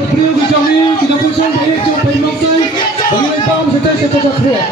Beliau kami kita pusing dari coba maksai bagi paham setiap kriya.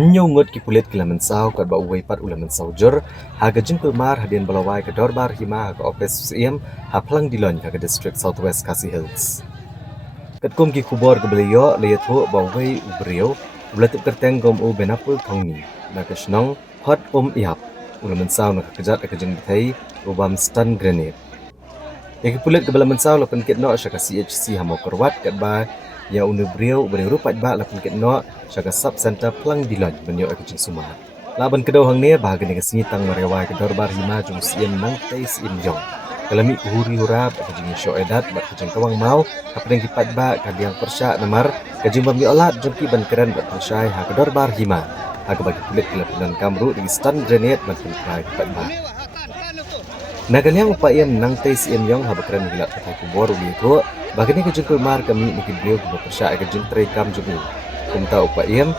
Nyungut ki kulit kila mensau kat ba uai pat ula mensau jur haga jengkul mar hadian balawai ke dorbar hima haga office CM haplang dilon haga district southwest Khasi Hills. Kat kum ki kubor ke beliau lihat hu ba uai ubrio ulatip kerteng gom u benapul thongni na kesnong hot iap ula mensau nak kejat ke jeng thai ubam stun grenade. Yaki kulit ke bala mensau lapan kit no syaka CHC hamo korwat kat ba ya unu brio rupat ba lapan kit no syaka sub center plang dilon benyo ke suma laban kedau hang ne bahagian ke sini tang marewai ke dorbar hima jung siem nang tais im jong kalami huri hurap ke jing syo edat ba ke jing kawang mau kapeng kipat ba kadiang persya namar ke jing bami olat jung ki ban keren ba persai ha ke dorbar hima ha ke bagi kulit lapan kamru di stun grenade ban kai kipat ba Nagaliang upayam nang tais im jong ha bakran gila pakai kubor uli ko bagani ke jengkul mar kami ni brio ke persya ke jing tray kam jung kumta upayam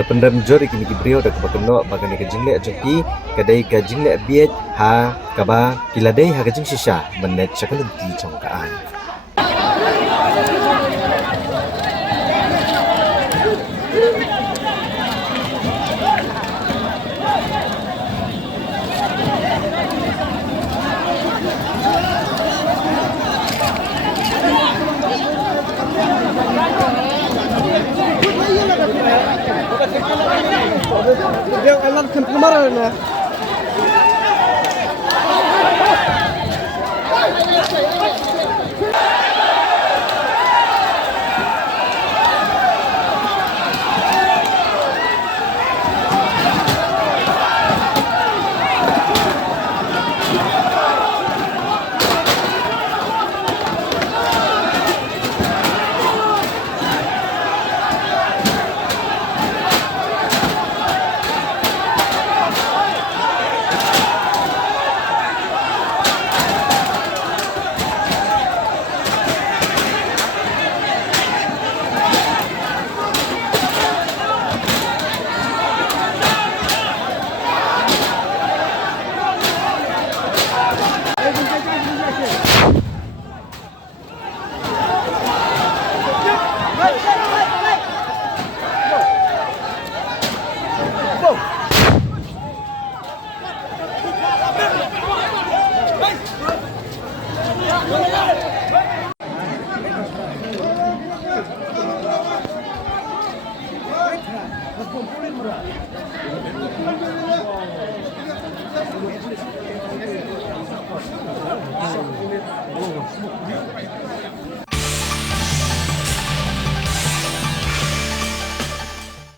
lependam jori kini brio dak bakeno bagani ke jingle jeki kadai ke jingle biet ha kaba kiladai ha ke jing shisha menet chakal di chongkaan Dia alat kan kemarin ya.